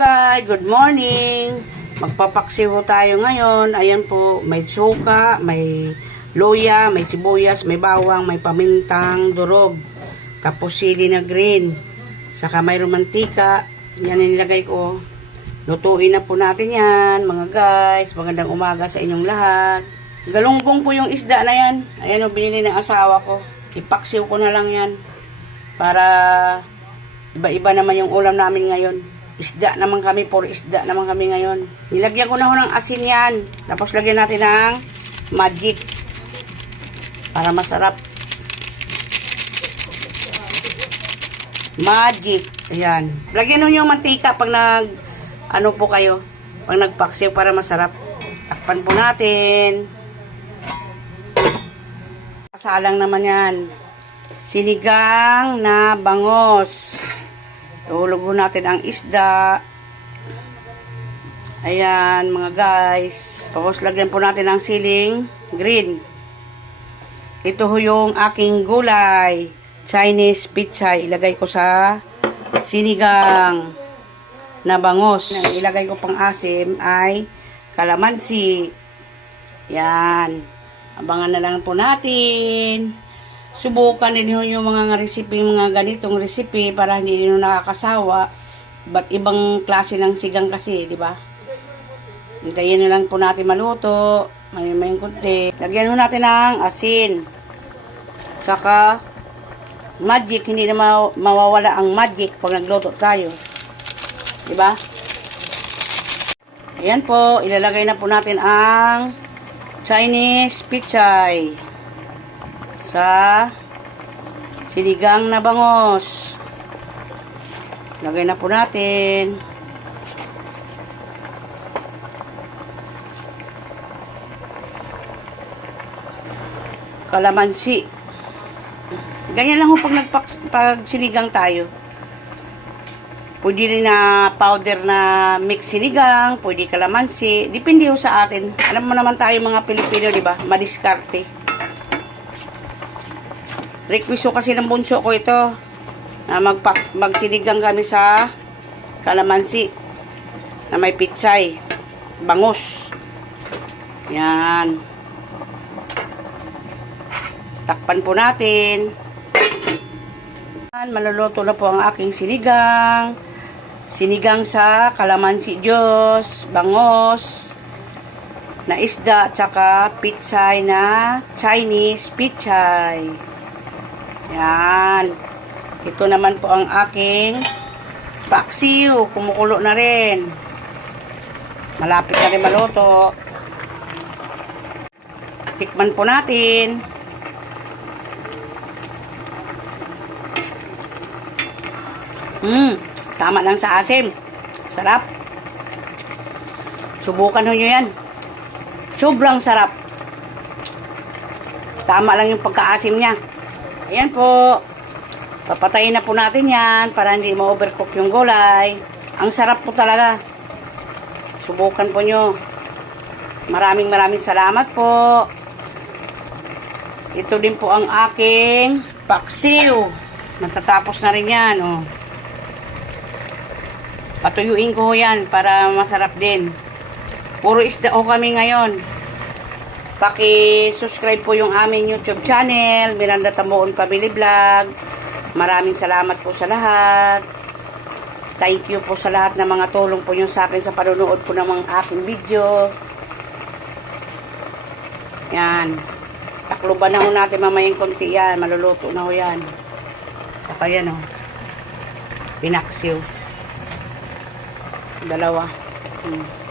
guys, good morning. Magpapaksiw tayo ngayon. Ayan po, may suka, may loya, may sibuyas, may bawang, may pamintang durog. Tapos sili na green. Saka may romantika. Yan ang nilagay ko. Lutuin na po natin yan, mga guys. Magandang umaga sa inyong lahat. Galunggong po yung isda na yan. Ayan o, binili ng asawa ko. Ipaksiw ko na lang yan. Para iba-iba naman yung ulam namin ngayon. Isda naman kami, puro isda naman kami ngayon. Nilagyan ko na ho ng asin yan. Tapos lagyan natin ng magic. Para masarap. Magic. Ayan. Lagyan nyo yung mantika pag nag, ano po kayo, pag nagpaksiw para masarap. Takpan po natin. Kasalang naman yan. Sinigang na bangos. Ihulog ho natin ang isda. Ayan, mga guys. Tapos lagyan po natin ng siling green. Ito ho yung aking gulay. Chinese pizza. Ilagay ko sa sinigang na bangos. Ang ilagay ko pang asim ay kalamansi. Yan. Abangan na lang po natin. Subukan ninyo yung mga recipe, mga ganitong recipe para hindi ninyo nakakasawa. Ba't ibang klase ng sigang kasi, di ba? Hintayin na lang po natin maluto. May may kunti. Lagyan ho natin ng asin. Saka magic, hindi na ma- mawawala ang magic pag nagluto tayo. Di ba? Ayan po, ilalagay na po natin ang Chinese pichay sa sinigang na bangos. Lagay na po natin. Kalamansi. Ganyan lang ho pag, nagpak, pag sinigang tayo. Pwede rin na powder na mix sinigang, pwede kalamansi. Depende ho sa atin. Alam mo naman tayo mga Pilipino, di ba? Madiskarte. Request kasi ng bunso ko ito na magpa, magsinigang kami sa kalamansi na may pitsay. Bangus. Yan. Takpan po natin. Maluluto na po ang aking sinigang. Sinigang sa kalamansi Diyos, bangos, na isda, at saka pitsay na Chinese pitsay. Yan. Ito naman po ang aking paksiw. Kumukulo na rin. Malapit na rin maluto. Tikman po natin. Hmm, tama lang sa asim. Sarap. Subukan nyo yan. Sobrang sarap. Tama lang yung pagkaasim niya. Ayan po. Papatayin na po natin yan para hindi ma-overcook yung gulay. Ang sarap po talaga. Subukan po nyo. Maraming maraming salamat po. Ito din po ang aking paksiw. Natatapos na rin yan. Oh. Patuyuin ko yan para masarap din. Puro isda ho kami ngayon. Paki-subscribe po yung aming YouTube channel, Miranda Tamoon Family Vlog. Maraming salamat po sa lahat. Thank you po sa lahat ng mga tulong po nyo sa akin sa panonood po ng mga aking video. Yan. Takluban na ho natin mamayang konti yan. Maluluto na ho yan. Saka yan o. Pinaksiw. Dalawa. Hmm.